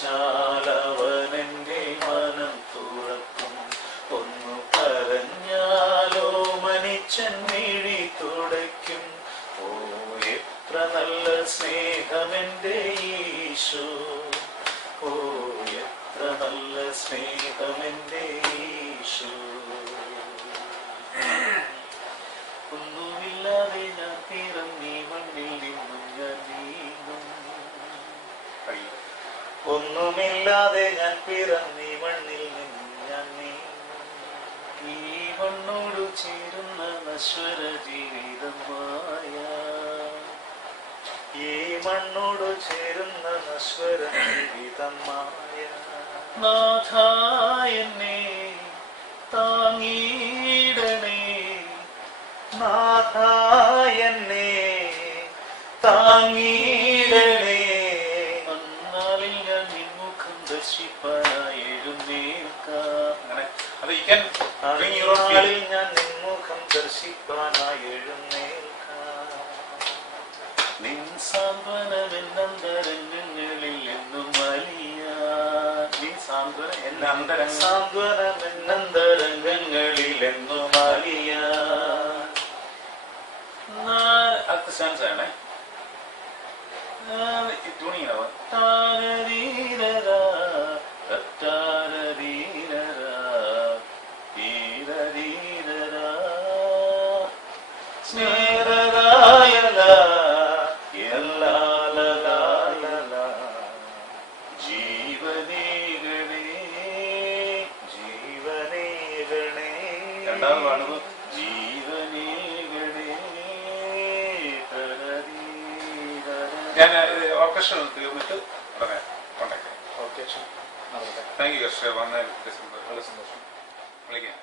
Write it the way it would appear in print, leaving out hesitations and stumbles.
വിളിച്ചാൽ അവനെന്റെ മനം തുറക്കും. ഒന്നു കരഞ്ഞാലോ മനിച്ചൻ മിഴി തുടയ്ക്കും. ഓ എത്ര നല്ല സ്നേഹമെന്റെ ഈശോ, ഓ എത്ര നല്ല സ്നേഹമെന്റെ ഈശോ. ഒന്നുമില്ലാതെ ഞാൻ പിറന്നീ മണ്ണിൽ നിന്നും ഞാൻ നീങ്ങും. ഒന്നുമില്ലാതെ ഞാൻ പിറന്നീ മണ്ണിൽ നിന്നും ഞാൻ നീങ്ങും. ഈ മണ്ണോടു ചേരുന്ന നശ്വര ജീവിതമായ, ഈ മണ്ണോടു ചേരുന്ന നശ്വര ജീവിതമായ നാഥാ എന്നെ താങ്ങിയിടണേ, നാഥാ എന്നെ താങ്ങിയിടണേ. അന്നാളിൽ ഞാൻ നിൻമുഖം ദർശിപ്പാനായി എഴുന്നേൽക്കാം. അന്നാളിൽ ഞാൻ നിൻമുഖം ദർശിപ്പാനായി എഴുന്നേൽക്കാം. നിൻ സാന്ത്വനമെന്നന്തരംഗങ്ങളിൽ എന്നും അലിയാൻ, നിൻ സാന്ത്വനമെന്നന്തരംഗങ്ങളിൽ എന്നും അലിയാൻ. അടുത്ത സ്റ്റാൻസ് ആണേ. തുണിയാവ താരതീരരാ തത്താരതീരരാ തീരതീരരാ സ്നേഹരായല എല്ലാലലാലല ജീവനേകണേ ജീവനേകണേ. രണ്ടാമത് കാണുന്നു ജീവനേകണേ. ഞാൻ ഓർക്കസ്ട്ര തീർന്നിട്ട് പറയാം. കോൺടാക്ട് ചെയ്യാം. Okay, thank you. വന്നതിൽ വളരെ സന്തോഷം. വിളിക്കാം.